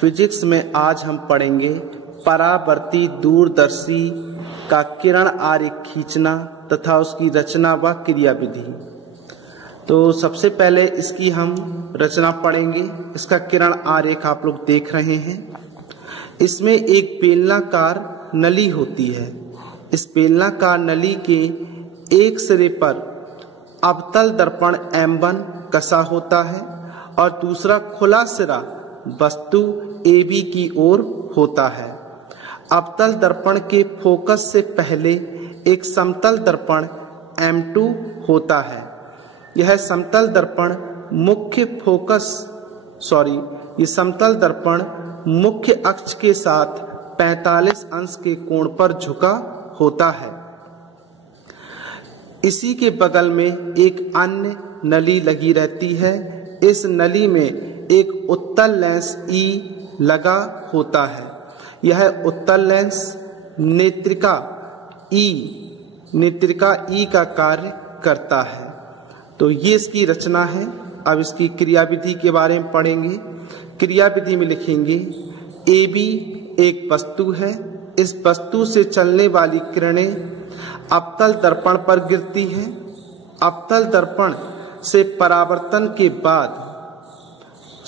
Physics में आज हम पढ़ेंगे परावर्ती दूरदर्शी का किरण आरेख खींचना तथा उसकी रचना व क्रियाविधि। तो सबसे पहले इसकी हम रचना पढ़ेंगे। इसका किरण आरेख आप लोग देख रहे हैं। इसमें एक बेलनाकार नली होती है। इस बेलनाकार नली के एक सिरे पर अवतल दर्पण M1 कसा होता है और दूसरा खुला सिरा वस्तु AB की ओर होता है। अवतल दर्पण के फोकस से पहले एक समतल दर्पण M2 होता है। यह समतल दर्पण मुख्य अक्ष के साथ 45 अंश के कोण पर झुका होता है। इसी के बगल में एक अन्य नली लगी रहती है। इस नली में एक उत्तल लेंस E लगा होता है। यह उत्तल लेंस नेत्रिका E का कार्य करता है। तो ये इसकी रचना है। अब इसकी क्रियाविधि के बारे में पढ़ेंगे। क्रियाविधि में लिखेंगे AB एक वस्तु है। इस वस्तु से चलने वाली किरणें अवतल दर्पण पर गिरती हैं। अवतल दर्पण से परावर्तन के बाद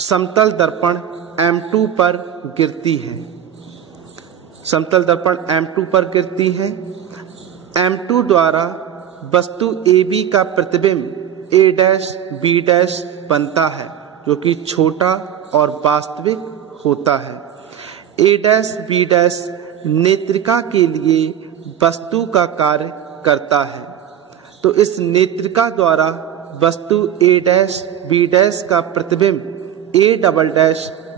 समतल दर्पण M2 पर गिरती है। M2 द्वारा वस्तु AB का प्रतिबिंब A', B' बनता है, जो कि छोटा और वास्तविक होता है। A', B' नेत्रिका के लिए वस्तु का कार्य करता है। तो इस नेत्रिका द्वारा वस्तु A', B' का प्रतिबिंब A',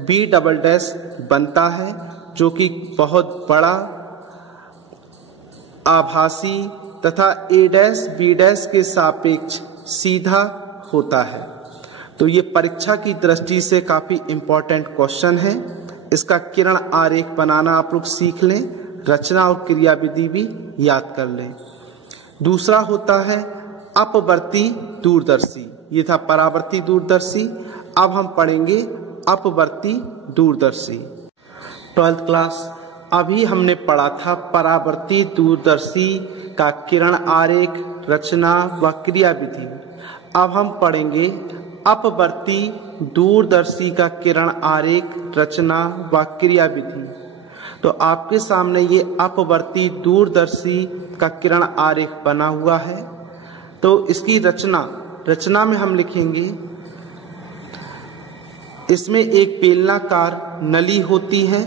B' बनता है, जो कि बहुत बड़ा, आभासी तथा A', B' के सापेक्ष सीधा होता है। तो ये परीक्षा की दृष्टि से काफी इम्पोर्टेंट क्वेश्चन है। इसका किरण आरेख बनाना आप लोग सीख लें, रचना और क्रियाविधि भी याद कर लें। दूसरा होता है अपवर्ती दूरदर्शी। ये था परावर्ती दूरदर्शी। अब हम पढ़ेंगे अपवर्ती दूरदर्शी। 12th क्लास अभी हमने पढ़ा था परावर्ती दूरदर्शी का किरण आरेख, रचना व क्रियाविधि। अब हम पढ़ेंगे अपवर्ती दूरदर्शी का किरण आरेख, रचना व क्रियाविधि। तो आपके सामने ये अपवर्ती दूरदर्शी का किरण आरेख बना हुआ है। तो इसकी रचना में हम लिखेंगे, इसमें एक बेलनाकार नली होती है।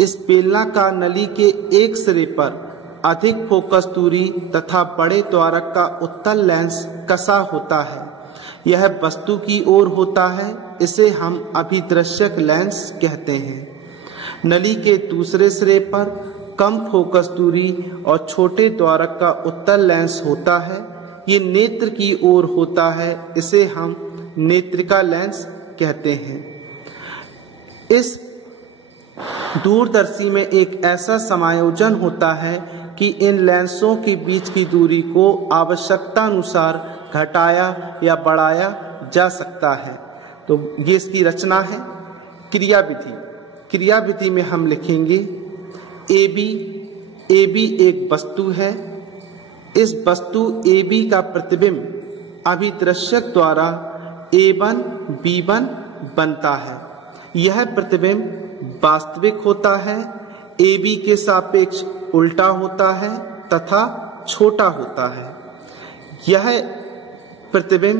इस बेलनाकार नली के एक सिरे पर अधिक फोकस दूरी तथा बड़े त्वरक का उत्तल लेंस कसा होता है। यह वस्तु की ओर होता है। इसे हम अभिदृश्यक लेंस कहते हैं। नली के दूसरे सिरे पर कम फोकस दूरी और छोटे त्वरक का उत्तल लेंस होता है। ये नेत्र की ओर होता है। इसे हम नेत्रिका लेंस कहते हैं। इस दूरदर्शी में एक ऐसा समायोजन होता है कि इन लेंसों के बीच की दूरी को आवश्यकता अनुसार घटाया या बढ़ाया जा सकता है। तो ये इसकी रचना है। क्रियाविधि में हम लिखेंगे AB एक वस्तु है। इस वस्तु AB का प्रतिबिंब अभिदृश्यक द्वारा A1, B1 बनता है। यह प्रतिबिंब वास्तविक होता है, AB के सापेक्ष उल्टा होता है तथा छोटा होता है। यह प्रतिबिंब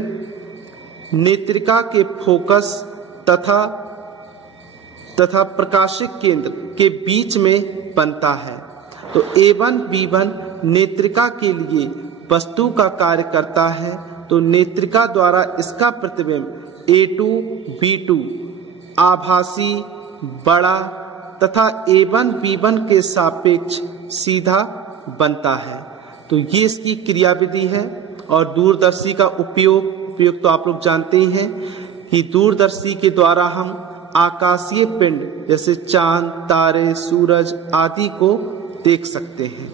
नेत्रिका के फोकस तथा प्रकाशिक केंद्र के बीच में बनता है। तो A1, B1 नेत्रिका के लिए वस्तु का कार्य करता है। तो नेत्रिका द्वारा इसका प्रतिबिंब A2, B2 आभासी, बड़ा तथा A1, B1 के सापेक्ष सीधा बनता है। तो ये इसकी क्रियाविधि है। और दूरदर्शी का उपयोग तो आप लोग जानते ही हैं कि दूरदर्शी के द्वारा हम आकाशीय पिंड जैसे चांद, तारे, सूरज आदि को देख सकते हैं।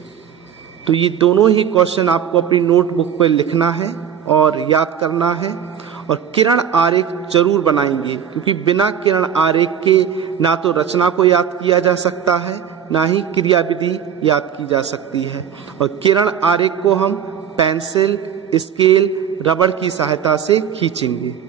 तो ये दोनों ही क्वेश्चन आपको अपनी नोटबुक पर लिखना है और याद करना है। और किरण आरेख जरूर बनाएंगे, क्योंकि बिना किरण आरेख के ना तो रचना को याद किया जा सकता है, ना ही क्रियाविधि याद की जा सकती है। और किरण आरेख को हम पेंसिल, स्केल, रबड़ की सहायता से खींचेंगे।